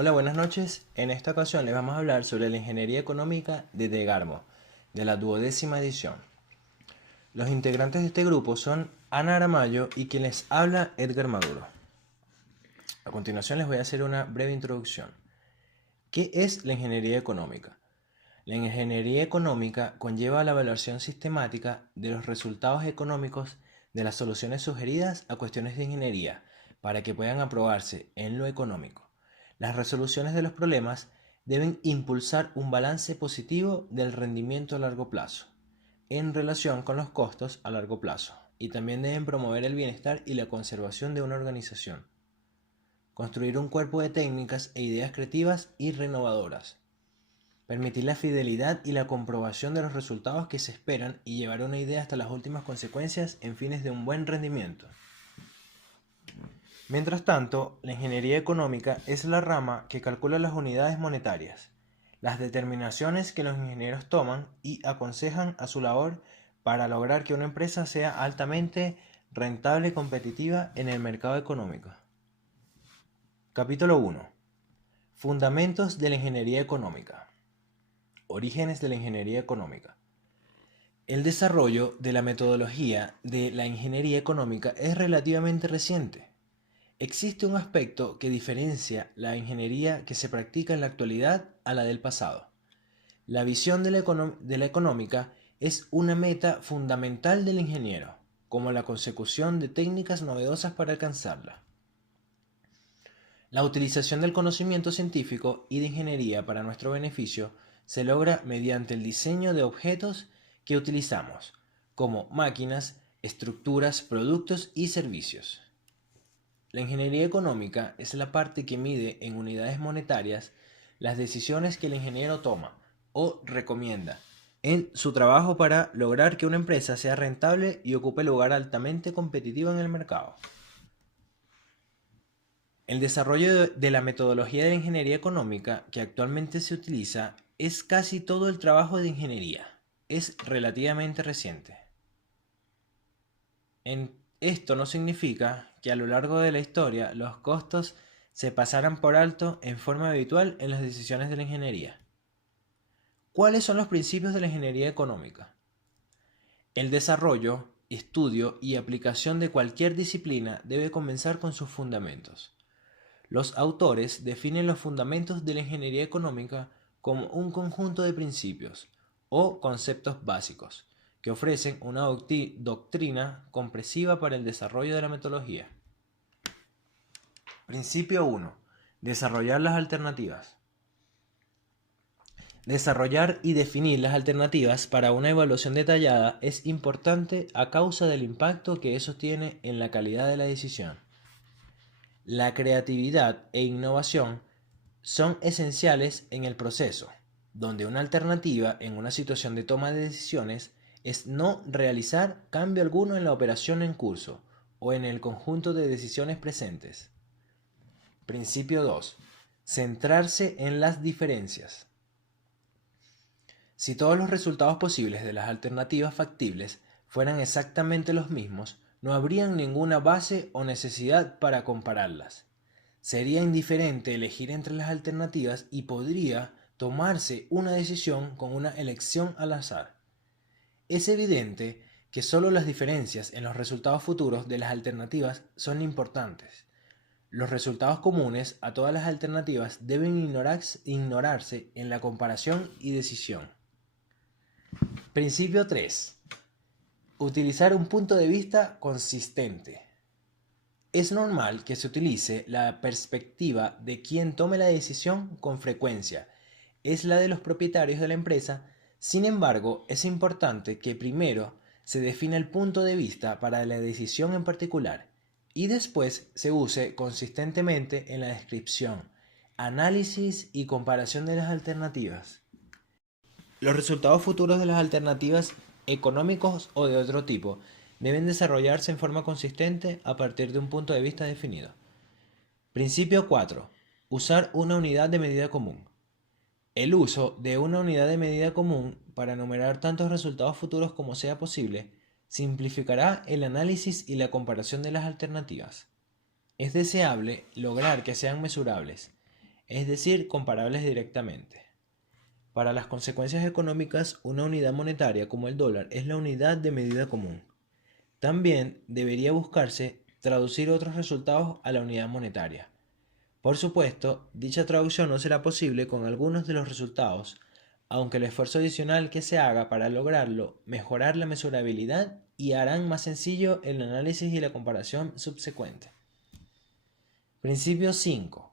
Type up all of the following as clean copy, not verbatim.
Hola, buenas noches. En esta ocasión les vamos a hablar sobre la ingeniería económica de Degarmo, de la 12ª edición. Los integrantes de este grupo son Ana Aramayo y quien les habla Edgar Maduro. A continuación les voy a hacer una breve introducción. ¿Qué es la ingeniería económica? La ingeniería económica conlleva la evaluación sistemática de los resultados económicos de las soluciones sugeridas a cuestiones de ingeniería para que puedan aprobarse en lo económico. Las resoluciones de los problemas deben impulsar un balance positivo del rendimiento a largo plazo en relación con los costos a largo plazo y también deben promover el bienestar y la conservación de una organización. Construir un cuerpo de técnicas e ideas creativas y renovadoras. Permitir la fidelidad y la comprobación de los resultados que se esperan y llevar una idea hasta las últimas consecuencias en fines de un buen rendimiento. Mientras tanto, la ingeniería económica es la rama que calcula las unidades monetarias, las determinaciones que los ingenieros toman y aconsejan a su labor para lograr que una empresa sea altamente rentable y competitiva en el mercado económico. Capítulo 1. Fundamentos de la ingeniería económica. Orígenes de la ingeniería económica. El desarrollo de la metodología de la ingeniería económica es relativamente reciente. Existe un aspecto que diferencia la ingeniería que se practica en la actualidad a la del pasado. La visión de la económica es una meta fundamental del ingeniero, como la consecución de técnicas novedosas para alcanzarla. La utilización del conocimiento científico y de ingeniería para nuestro beneficio se logra mediante el diseño de objetos que utilizamos, como máquinas, estructuras, productos y servicios. La ingeniería económica es la parte que mide en unidades monetarias las decisiones que el ingeniero toma o recomienda en su trabajo para lograr que una empresa sea rentable y ocupe lugar altamente competitivo en el mercado. El desarrollo de la metodología de ingeniería económica que actualmente se utiliza es casi todo el trabajo de ingeniería. Es relativamente reciente. Esto no significa que a lo largo de la historia los costos se pasaran por alto en forma habitual en las decisiones de la ingeniería. ¿Cuáles son los principios de la ingeniería económica? El desarrollo, estudio y aplicación de cualquier disciplina debe comenzar con sus fundamentos. Los autores definen los fundamentos de la ingeniería económica como un conjunto de principios o conceptos básicos que ofrecen una doctrina comprensiva para el desarrollo de la metodología. Principio 1. Desarrollar las alternativas. Desarrollar y definir las alternativas para una evaluación detallada es importante a causa del impacto que eso tiene en la calidad de la decisión. La creatividad e innovación son esenciales en el proceso, donde una alternativa en una situación de toma de decisiones es no realizar cambio alguno en la operación en curso o en el conjunto de decisiones presentes. Principio 2. Centrarse en las diferencias. Si todos los resultados posibles de las alternativas factibles fueran exactamente los mismos, no habría ninguna base o necesidad para compararlas. Sería indiferente elegir entre las alternativas y podría tomarse una decisión con una elección al azar. Es evidente que solo las diferencias en los resultados futuros de las alternativas son importantes. Los resultados comunes a todas las alternativas deben ignorarse en la comparación y decisión. Principio 3. Utilizar un punto de vista consistente. Es normal que se utilice la perspectiva de quien tome la decisión con frecuencia. Es la de los propietarios de la empresa. Sin embargo, es importante que primero se defina el punto de vista para la decisión en particular y después se use consistentemente en la descripción, análisis y comparación de las alternativas. Los resultados futuros de las alternativas económicos o de otro tipo deben desarrollarse en forma consistente a partir de un punto de vista definido. Principio 4. Usar una unidad de medida común. El uso de una unidad de medida común para enumerar tantos resultados futuros como sea posible simplificará el análisis y la comparación de las alternativas. Es deseable lograr que sean mesurables. es decir, comparables directamente. Para las consecuencias económicas, una unidad monetaria como el dólar es la unidad de medida común. También debería buscarse traducir otros resultados a la unidad monetaria. Por supuesto, dicha traducción no será posible con algunos de los resultados, aunque el esfuerzo adicional que se haga para lograrlo mejorar la mesurabilidad y harán más sencillo el análisis y la comparación subsecuente. Principio 5.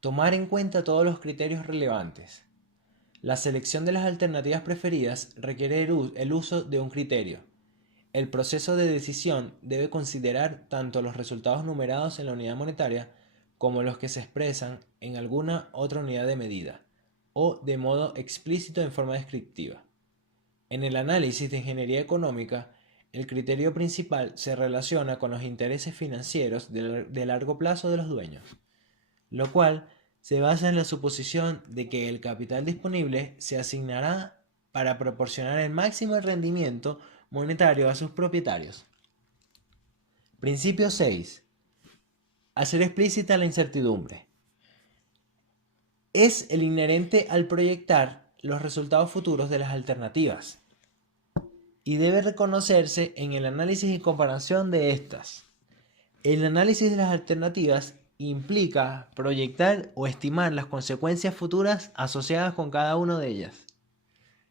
Tomar en cuenta todos los criterios relevantes. La selección de las alternativas preferidas requiere el uso de un criterio. El proceso de decisión debe considerar tanto los resultados numerados en la unidad monetaria como los que se expresan en alguna otra unidad de medida, o de modo explícito en forma descriptiva. En el análisis de ingeniería económica, el criterio principal se relaciona con los intereses financieros de largo plazo de los dueños, lo cual se basa en la suposición de que el capital disponible se asignará para proporcionar el máximo rendimiento monetario a sus propietarios. Principio 6. Hacer explícita la incertidumbre. Es el inherente al proyectar los resultados futuros de las alternativas y debe reconocerse en el análisis y comparación de estas. El análisis de las alternativas implica proyectar o estimar las consecuencias futuras asociadas con cada una de ellas.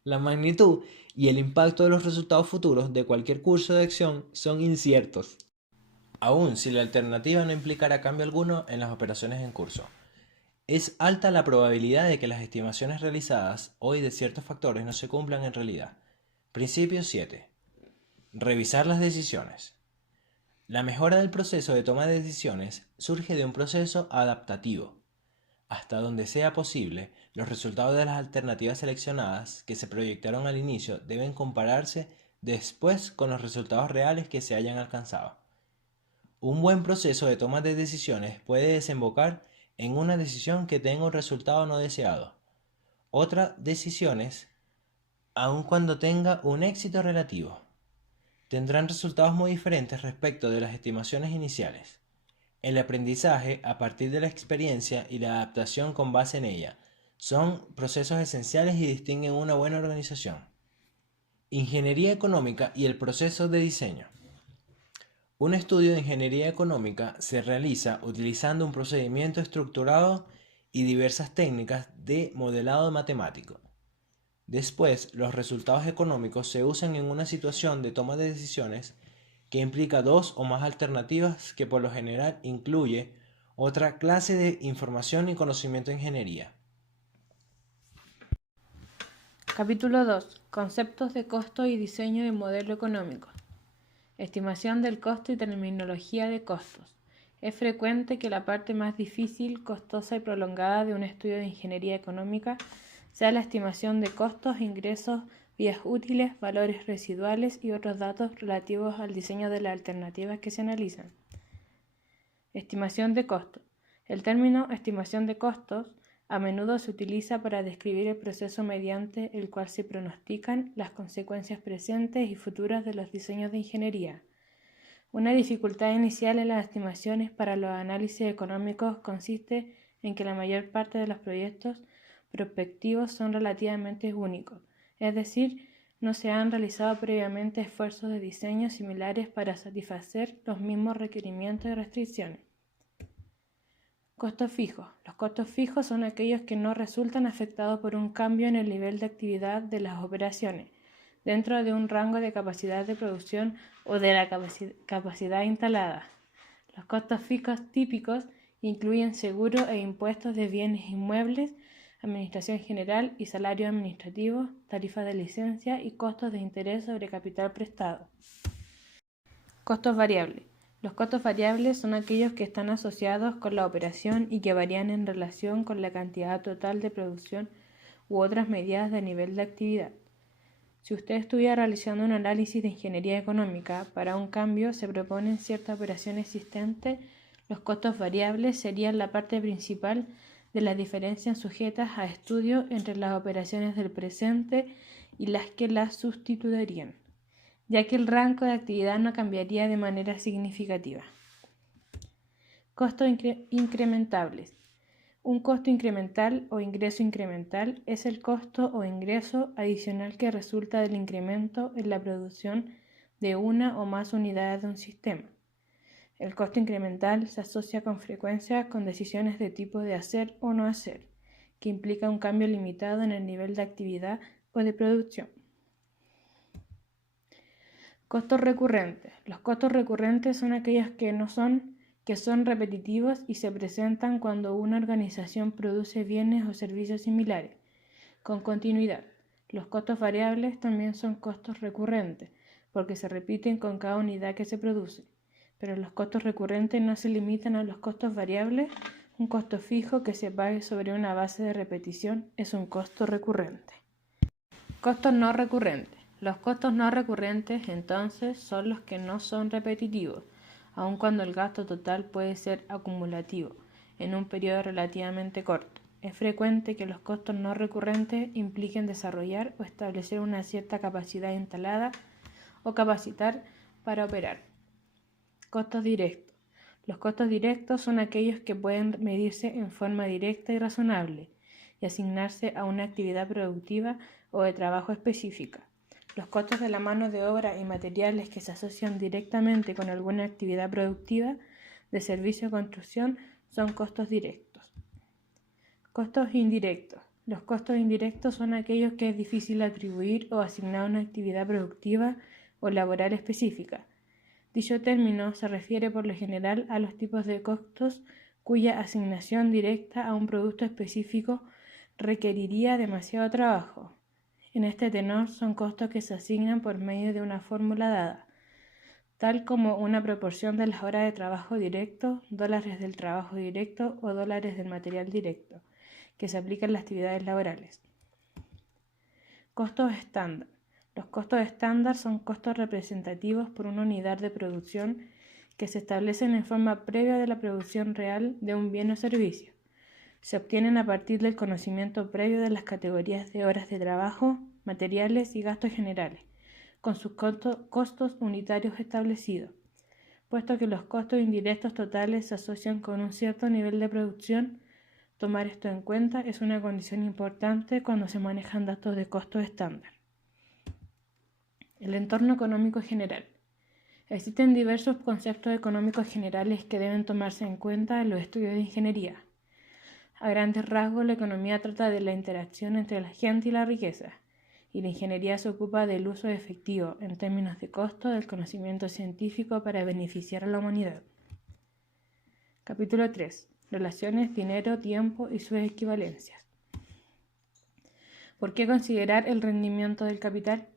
La magnitud y el impacto de los resultados futuros de cualquier curso de acción son inciertos, aun si la alternativa no implicará cambio alguno en las operaciones en curso. Es alta la probabilidad de que las estimaciones realizadas hoy de ciertos factores no se cumplan en realidad. Principio 7. Revisar las decisiones. La mejora del proceso de toma de decisiones surge de un proceso adaptativo. Hasta donde sea posible, los resultados de las alternativas seleccionadas que se proyectaron al inicio deben compararse después con los resultados reales que se hayan alcanzado. Un buen proceso de toma de decisiones puede desembocar en una decisión que tenga un resultado no deseado. Otras decisiones, aun cuando tenga un éxito relativo, tendrán resultados muy diferentes respecto de las estimaciones iniciales. El aprendizaje a partir de la experiencia y la adaptación con base en ella son procesos esenciales y distinguen una buena organización. Ingeniería económica y el proceso de diseño. Un estudio de ingeniería económica se realiza utilizando un procedimiento estructurado y diversas técnicas de modelado matemático. Después, los resultados económicos se usan en una situación de toma de decisiones que implica dos o más alternativas que por lo general incluye otra clase de información y conocimiento de ingeniería. Capítulo 2. Conceptos de costo y diseño de modelo económico. Estimación del costo y terminología de costos. Es frecuente que la parte más difícil, costosa y prolongada de un estudio de ingeniería económica sea la estimación de costos, ingresos, vías útiles, valores residuales y otros datos relativos al diseño de las alternativas que se analizan. Estimación de costos. El término estimación de costos a menudo se utiliza para describir el proceso mediante el cual se pronostican las consecuencias presentes y futuras de los diseños de ingeniería. Una dificultad inicial en las estimaciones para los análisis económicos consiste en que la mayor parte de los proyectos prospectivos son relativamente únicos, es decir, no se han realizado previamente esfuerzos de diseño similares para satisfacer los mismos requerimientos y restricciones. Costos fijos. Los costos fijos son aquellos que no resultan afectados por un cambio en el nivel de actividad de las operaciones, dentro de un rango de capacidad de producción o de la capacidad instalada. Los costos fijos típicos incluyen seguro e impuestos de bienes inmuebles, administración general y salario administrativo, tarifas de licencia y costos de interés sobre capital prestado. Costos variables. Los costos variables son aquellos que están asociados con la operación y que varían en relación con la cantidad total de producción u otras medidas de nivel de actividad. Si usted estuviera realizando un análisis de ingeniería económica, para un cambio se proponen cierta operación existente, los costos variables serían la parte principal de las diferencias sujetas a estudio entre las operaciones del presente y las que las sustituirían, ya que el rango de actividad no cambiaría de manera significativa. Costos incrementables. Un costo incremental o ingreso incremental es el costo o ingreso adicional que resulta del incremento en la producción de una o más unidades de un sistema. El costo incremental se asocia con frecuencia con decisiones de tipo de hacer o no hacer, que implica un cambio limitado en el nivel de actividad o de producción. Costos recurrentes. Los costos recurrentes son aquellos que son repetitivos y se presentan cuando una organización produce bienes o servicios similares, con continuidad. Los costos variables también son costos recurrentes, porque se repiten con cada unidad que se produce. Pero los costos recurrentes no se limitan a los costos variables. Un costo fijo que se pague sobre una base de repetición es un costo recurrente. Costos no recurrentes. Los costos no recurrentes, entonces, son los que no son repetitivos, aun cuando el gasto total puede ser acumulativo en un periodo relativamente corto. Es frecuente que los costos no recurrentes impliquen desarrollar o establecer una cierta capacidad instalada o capacitar para operar. Costos directos. Los costos directos son aquellos que pueden medirse en forma directa y razonable y asignarse a una actividad productiva o de trabajo específica. Los costos de la mano de obra y materiales que se asocian directamente con alguna actividad productiva, de servicio o construcción, son costos directos. Costos indirectos. Los costos indirectos son aquellos que es difícil atribuir o asignar a una actividad productiva o laboral específica. Dicho término se refiere por lo general a los tipos de costos cuya asignación directa a un producto específico requeriría demasiado trabajo. En este tenor son costos que se asignan por medio de una fórmula dada, tal como una proporción de las horas de trabajo directo, dólares del trabajo directo o dólares del material directo, que se aplican en las actividades laborales. Costos estándar. Los costos estándar son costos representativos por una unidad de producción que se establecen en forma previa de la producción real de un bien o servicio. Se obtienen a partir del conocimiento previo de las categorías de horas de trabajo, materiales y gastos generales, con sus costos unitarios establecidos. Puesto que los costos indirectos totales se asocian con un cierto nivel de producción, tomar esto en cuenta es una condición importante cuando se manejan datos de costos estándar. El entorno económico general. Existen diversos conceptos económicos generales que deben tomarse en cuenta en los estudios de ingeniería. A grandes rasgos, la economía trata de la interacción entre la gente y la riqueza, y la ingeniería se ocupa del uso efectivo, en términos de costo, del conocimiento científico para beneficiar a la humanidad. Capítulo 3. Relaciones, dinero, tiempo y sus equivalencias. ¿Por qué considerar el rendimiento del capital?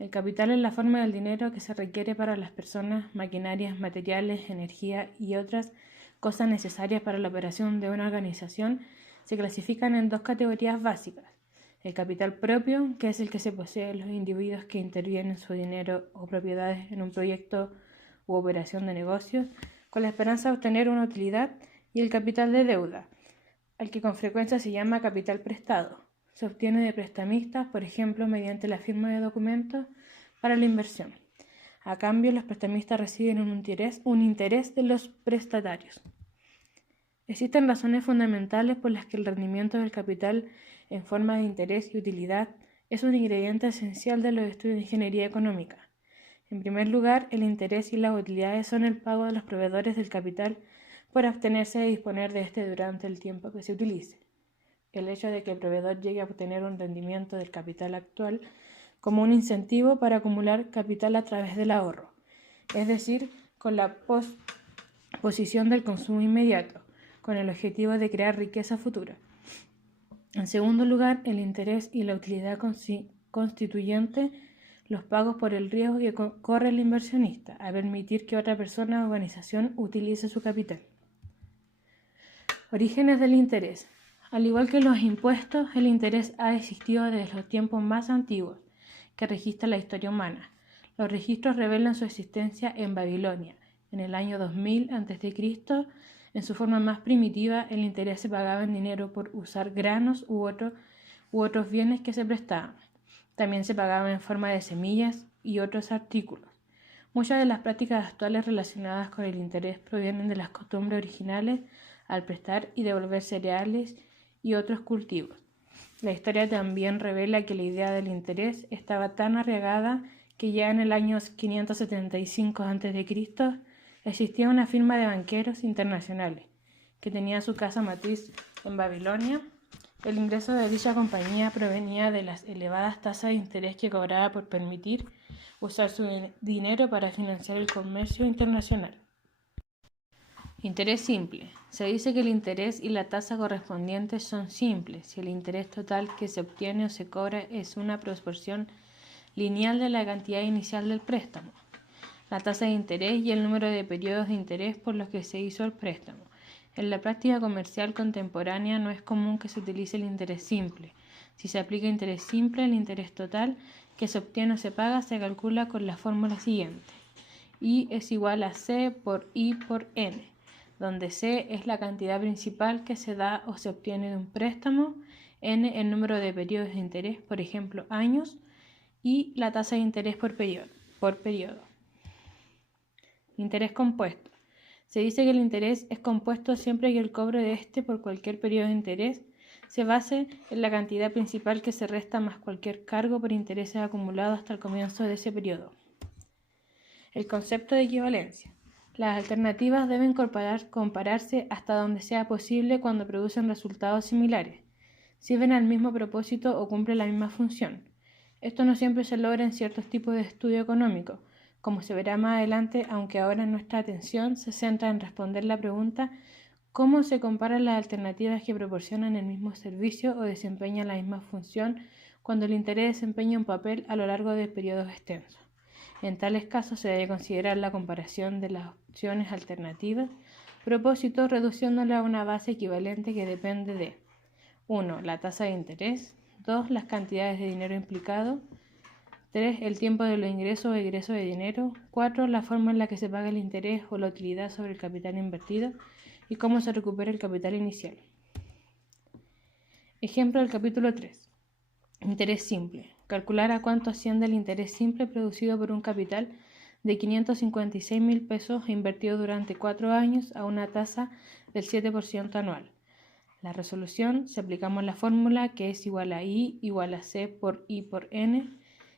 El capital es la forma del dinero que se requiere para las personas, maquinarias, materiales, energía y otras cosas necesarias para la operación de una organización. Se clasifican en dos categorías básicas: el capital propio, que es el que se posee los individuos que intervienen su dinero o propiedades en un proyecto u operación de negocios con la esperanza de obtener una utilidad, y el capital de deuda, al que con frecuencia se llama capital prestado. Se obtiene de prestamistas, por ejemplo, mediante la firma de documentos para la inversión. A cambio, los prestamistas reciben un interés de los prestatarios. Existen razones fundamentales por las que el rendimiento del capital en forma de interés y utilidad es un ingrediente esencial de los estudios de ingeniería económica. En primer lugar, el interés y las utilidades son el pago de los proveedores del capital por abstenerse de disponer de este durante el tiempo que se utilice. El hecho de que el proveedor llegue a obtener un rendimiento del capital actual como un incentivo para acumular capital a través del ahorro, es decir, con la posposición del consumo inmediato, con el objetivo de crear riqueza futura. En segundo lugar, el interés y la utilidad constituyente los pagos por el riesgo que corre el inversionista a permitir que otra persona o organización utilice su capital. Orígenes del interés. Al igual que los impuestos, el interés ha existido desde los tiempos más antiguos que registra la historia humana. Los registros revelan su existencia en Babilonia. En el año 2000 a.C., en su forma más primitiva, el interés se pagaba en dinero por usar granos u otros bienes que se prestaban. También se pagaba en forma de semillas y otros artículos. Muchas de las prácticas actuales relacionadas con el interés provienen de las costumbres originales al prestar y devolver cereales y otros cultivos. La historia también revela que la idea del interés estaba tan arraigada que ya en el año 575 a.C. existía una firma de banqueros internacionales que tenía su casa matriz en Babilonia. El ingreso de dicha compañía provenía de las elevadas tasas de interés que cobraba por permitir usar su dinero para financiar el comercio internacional. Interés simple. Se dice que el interés y la tasa correspondientes son simples si el interés total que se obtiene o se cobra es una proporción lineal de la cantidad inicial del préstamo, la tasa de interés y el número de periodos de interés por los que se hizo el préstamo. En la práctica comercial contemporánea no es común que se utilice el interés simple. Si se aplica interés simple, el interés total que se obtiene o se paga se calcula con la fórmula siguiente: I es igual a C por I por N, donde C es la cantidad principal que se da o se obtiene de un préstamo, N el número de periodos de interés, por ejemplo años, y la tasa de interés por periodo. Interés compuesto. Se dice que el interés es compuesto siempre que el cobro de este por cualquier periodo de interés se base en la cantidad principal que se resta más cualquier cargo por intereses acumulados hasta el comienzo de ese periodo. El concepto de equivalencia. Las alternativas deben compararse hasta donde sea posible cuando producen resultados similares, sirven al mismo propósito o cumplen la misma función. Esto no siempre se logra en ciertos tipos de estudio económico, como se verá más adelante, aunque ahora nuestra atención se centra en responder la pregunta: ¿cómo se comparan las alternativas que proporcionan el mismo servicio o desempeñan la misma función cuando el interés desempeña un papel a lo largo de periodos extensos? En tales casos se debe considerar la comparación de las opciones alternativas, propósito reduciéndola a una base equivalente que depende de 1. La tasa de interés, 2. Las cantidades de dinero implicado, 3. El tiempo de los ingresos o egresos de dinero, 4. La forma en la que se paga el interés o la utilidad sobre el capital invertido y cómo se recupera el capital inicial. Ejemplo del capítulo 3. Interés simple. Calcular a cuánto asciende el interés simple producido por un capital de 556.000 pesos invertido durante 4 años a una tasa del 7% anual. La resolución, si aplicamos la fórmula que es igual a I igual a C por I por N,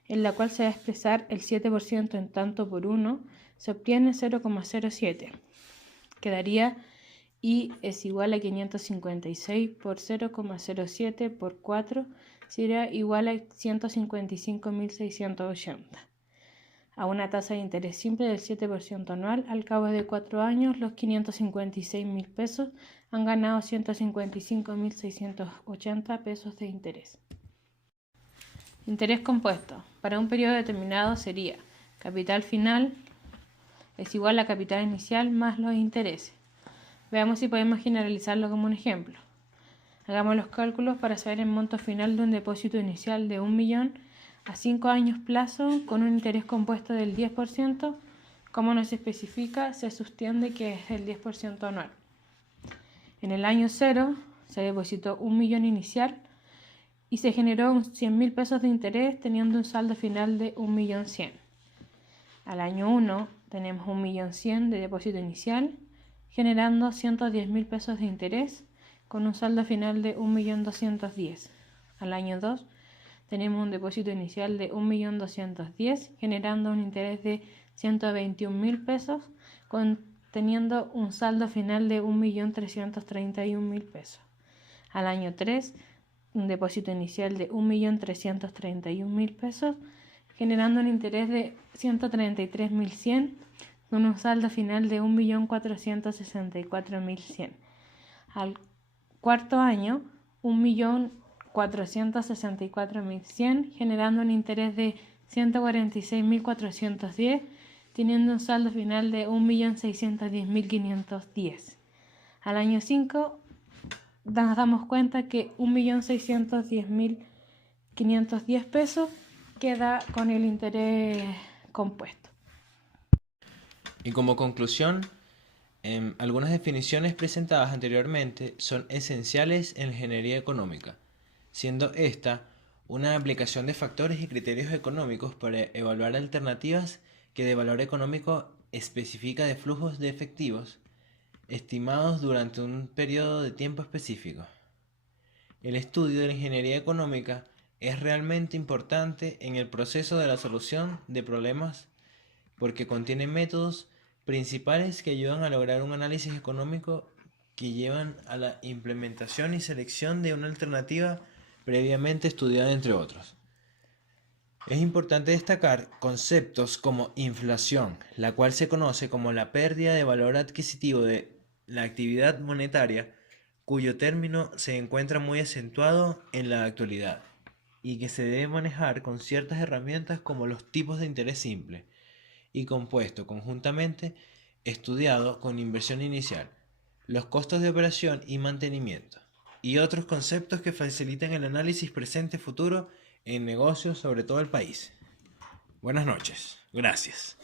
en la cual se va a expresar el 7% en tanto por 1, se obtiene 0,07. Quedaría I es igual a 556 por 0,07 por 4, sería igual a 155.680. A una tasa de interés simple del 7% anual, al cabo de 4 años, los 556.000 pesos han ganado 155.680 pesos de interés. Interés compuesto. Para un periodo determinado sería capital final es igual a capital inicial más los intereses. Veamos si podemos generalizarlo como un ejemplo. Hagamos los cálculos para saber el monto final de un depósito inicial de 1 millón a 5 años plazo con un interés compuesto del 10%. Como no se especifica, se sostiene que es el 10% anual. En el año 0 se depositó 1 millón inicial y se generó 100.000 pesos de interés teniendo un saldo final de 1.100.000. Al año 1 tenemos 1.100.000 de depósito inicial generando 110.000 pesos de interés con un saldo final de 1.210.000. Al año 2 tenemos un depósito inicial de 1.210.000 generando un interés de 121.000 pesos teniendo un saldo final de 1.331.000 pesos. Al año 3 un depósito inicial de 1.331.000 pesos generando un interés de 133.100 con un saldo final de 1.464.100. Al cuarto año, 1.464.100 generando un interés de 146.410 teniendo un saldo final de 1.610.510. Al año 5 nos damos cuenta que 1.610.510 pesos queda con el interés compuesto. Y como conclusión, algunas definiciones presentadas anteriormente son esenciales en la ingeniería económica, siendo esta una aplicación de factores y criterios económicos para evaluar alternativas que de valor económico especifica de flujos de efectivos estimados durante un periodo de tiempo específico. El estudio de la ingeniería económica es realmente importante en el proceso de la solución de problemas porque contiene métodos principales que ayudan a lograr un análisis económico que llevan a la implementación y selección de una alternativa previamente estudiada, entre otros. Es importante destacar conceptos como inflación, la cual se conoce como la pérdida de valor adquisitivo de la actividad monetaria, cuyo término se encuentra muy acentuado en la actualidad y que se debe manejar con ciertas herramientas como los tipos de interés simple y compuesto conjuntamente, estudiado con inversión inicial, los costos de operación y mantenimiento, y otros conceptos que facilitan el análisis presente-futuro en negocios sobre todo el país. Buenas noches. Gracias.